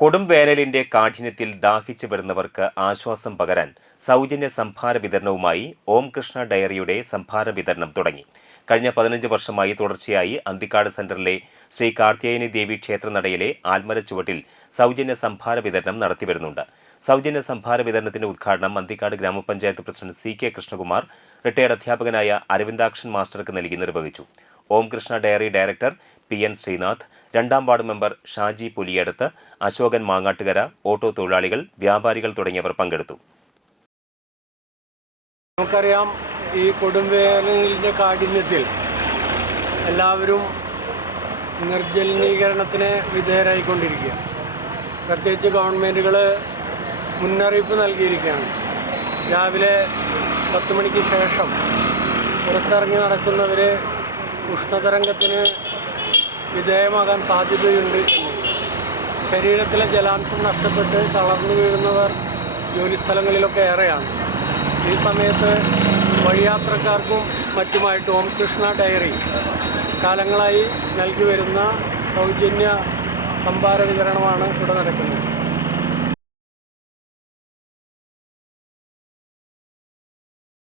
കൊടും വേനലിന്റെ കാഠിന്യത്തിൽ ദാഹിച്ചു വരുന്നവർക്ക് ആശ്വാസം പകരാൻ സൗജന്യ സംഭാര വിതരണവുമായി ഓം കൃഷ്ണ ഡയറിയുടെ സംഭാര വിതരണം തുടങ്ങി. കഴിഞ്ഞ 15 വർഷമായി തുടർച്ചയായി അന്തിക്കാട് സെന്ററിലെ ശ്രീ കാർത്യായനി ദേവി ക്ഷേത്രനടയിലെ ആൽമര ചുവട്ടിൽ സൗജന്യ സംഭാര വിതരണം നടത്തിവരുന്നുണ്ട്. സൗജന്യ സംഭാര വിതരണത്തിന്റെ ഉദ്ഘാടനം അന്തിക്കാട് ഗ്രാമപഞ്ചായത്ത് പ്രസിഡന്റ് CK കൃഷ്ണകുമാർ റിട്ടയർഡ് അധ്യാപകനായ അരവിന്ദാക്ഷൻ മാസ്റ്റർക്ക് നൽകി നിർവഹിച്ചു. Om Krishna dairy director PN Sreenath, 2ാം ward member Shaji Puliyadath, Ashokan Mangattukara, auto തൊഴിലാളികൾ, വ്യാപാരികൾ തുടങ്ങിയവർ പങ്കെടുത്തു. നമുക്കറിയാം, ഈ കൊടുംവേനലിൻ്റെ കാഠിന്യത്തിൽ എല്ലാവരും നിർജ്ജലീകരണത്തിന് വിധേയരായിക്കൊണ്ടിരിക്കുക. പ്രത്യേകിച്ച് ഗവൺമെൻറ്റുകൾ മുന്നറിയിപ്പ് നൽകിയിരിക്കുകയാണ്. രാവിലെ 10 മണിക്ക് ശേഷം പുറത്തിറങ്ങി നടക്കുന്നവർ ഉഷ്ണതരംഗത്തിന് വിധേയമാകാൻ സാധ്യതയുണ്ട്. ശരീരത്തിലെ ജലാംശം നഷ്ടപ്പെട്ട് തളർന്നു വീഴുന്നവർ ജോലിസ്ഥലങ്ങളിലൊക്കെ ഏറെയാണ്. ഈ സമയത്ത് വഴിയാത്രക്കാർക്കും മറ്റുമായിട്ട് ഓം കൃഷ്ണ ഡയറി കാലങ്ങളായി നൽകി വരുന്ന സൗജന്യ സംഭാര വിതരണമാണ് ഇവിടെ നടക്കുന്നത്.